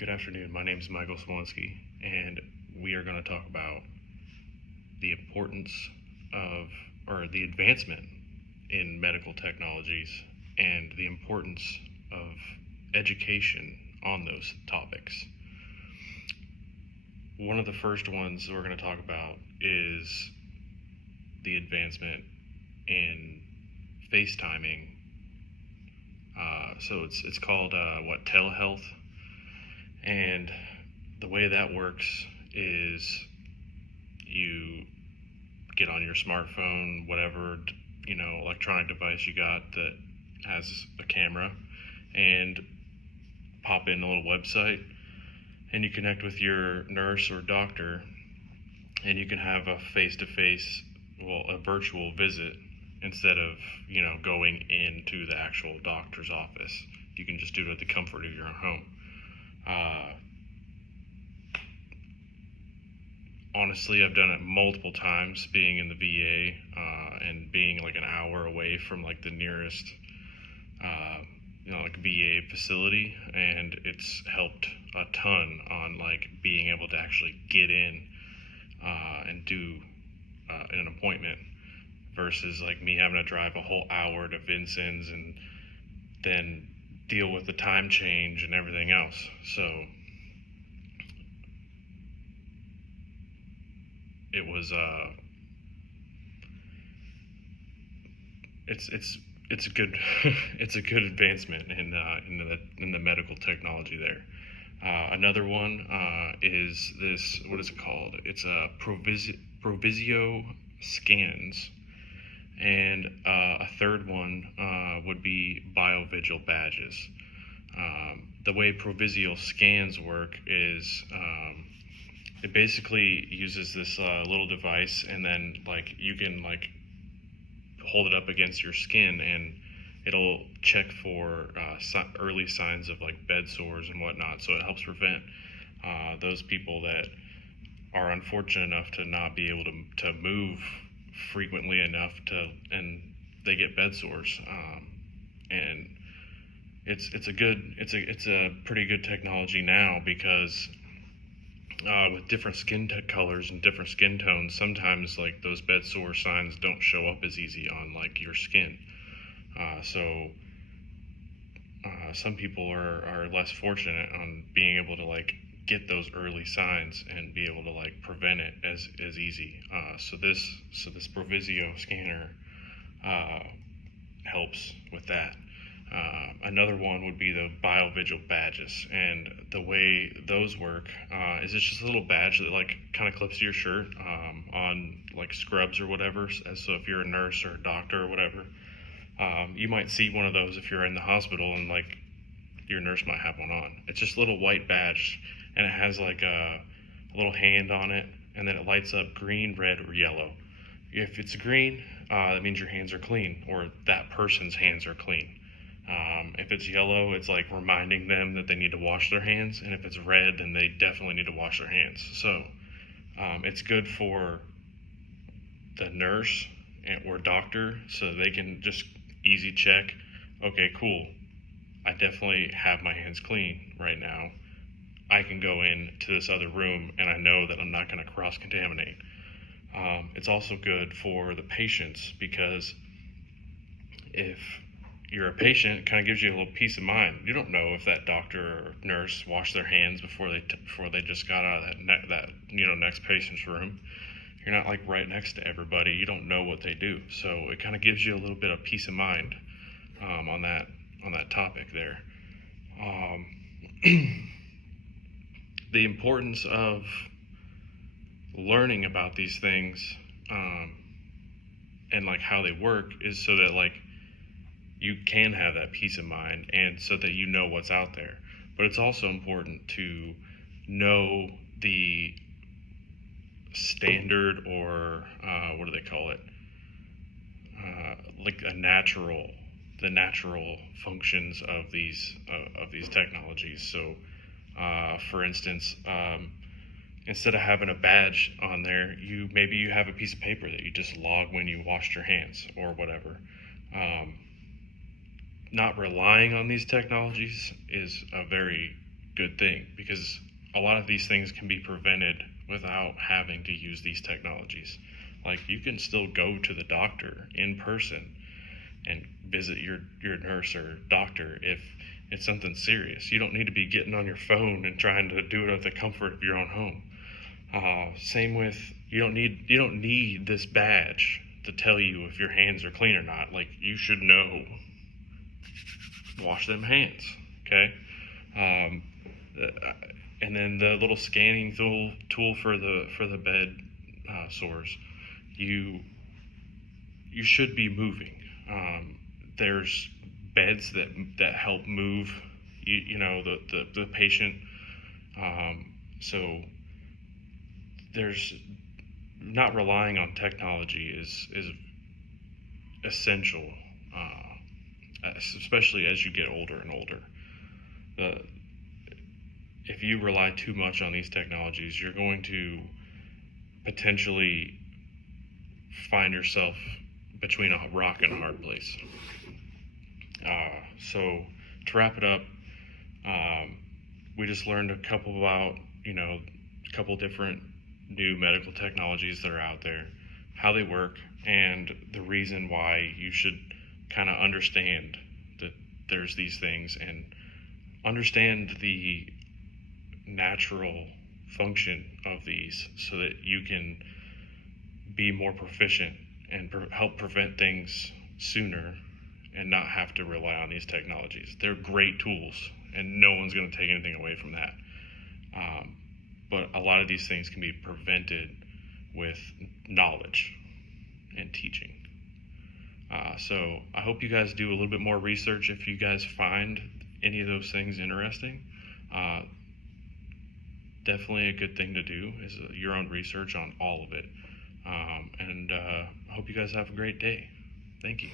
Good afternoon. My name is Michael Smolinski, and we are going to talk about the importance of, or the advancement in medical technologies and the importance of education on those topics. One of the first ones we're going to talk about is the advancement in FaceTiming. So it's called telehealth. And the way that works is you get on your smartphone, whatever electronic device you got that has a camera, and pop in a little website, and you connect with your nurse or doctor, and you can have a face-to-face, a virtual visit instead of going into the actual doctor's office. You can just do it at the comfort of your own home. Honestly, I've done it multiple times, being in the VA and being like an hour away from like the nearest VA facility, and it's helped a ton on like being able to actually get in and do an appointment versus like me having to drive a whole hour to Vincennes and then deal with the time change and everything else. So it was it's a good it's a good advancement in the medical technology there. Another one is this, what is it called? It's a Provisio scans, and a third one would be BioVigil badges. The way Provisio scans work is it basically uses this little device, and then like you can like hold it up against your skin, and it'll check for early signs of like bed sores and whatnot. So it helps prevent those people that are unfortunate enough to not be able to move frequently enough and they get bed sores. And it's a pretty good technology now, because with different skin colors and different skin tones, sometimes like those bed sore signs don't show up as easy on like your skin. So some people are less fortunate on being able to like get those early signs and be able to like prevent it as easy. So this Provisio scanner helps with that. Another one would be the BioVigil badges, and the way those work is it's just a little badge that like kind of clips to your shirt on like scrubs or whatever. So if you're a nurse or a doctor or whatever, you might see one of those if you're in the hospital, and like your nurse might have one on. It's just a little white badge, and it has like a little hand on it, and then it lights up green, red, or yellow. If it's green, that means your hands are clean, or that person's hands are clean. If it's yellow, it's like reminding them that they need to wash their hands, and if it's red, then they definitely need to wash their hands. So it's good for the nurse or doctor, so they can just easy check, okay, cool, I definitely have my hands clean right now. I can go in to this other room, and I know that I'm not going to cross-contaminate. It's also good for the patients, because if you're a patient, it kind of gives you a little peace of mind. You don't know if that doctor or nurse washed their hands before they just got out of that next patient's room. You're not like right next to everybody. You don't know what they do, so it kind of gives you a little bit of peace of mind on that topic there. The importance of learning about these things and like how they work is so that like you can have that peace of mind, and so that you know what's out there. But it's also important to know the standard, or what do they call it? Like the natural functions of these technologies. So, for instance, instead of having a badge on there, maybe you have a piece of paper that you just log when you washed your hands or whatever. Not relying on these technologies is a very good thing, because a lot of these things can be prevented without having to use these technologies. Like, you can still go to the doctor in person and visit your nurse or doctor if it's something serious. You don't need to be getting on your phone and trying to do it at the comfort of your own home. Same with, you don't need this badge to tell you if your hands are clean or not. Like, you should know, wash them hands, okay? And then the little scanning tool for the bed sores, you should be moving. There's beds that help move the patient. So there's not relying on technology is essential, especially as you get older and older. If you rely too much on these technologies, you're going to potentially find yourself between a rock and a hard place. So to wrap it up, we just learned a couple different new medical technologies that are out there, how they work, and the reason why you should kind of understand that there's these things and understand the natural function of these, so that you can be more proficient and help prevent things sooner and not have to rely on these technologies. They're great tools, and no one's going to take anything away from that. But a lot of these things can be prevented with knowledge and teaching. So I hope you guys do a little bit more research if you guys find any of those things interesting. Definitely a good thing to do is your own research on all of it. And I hope you guys have a great day. Thank you.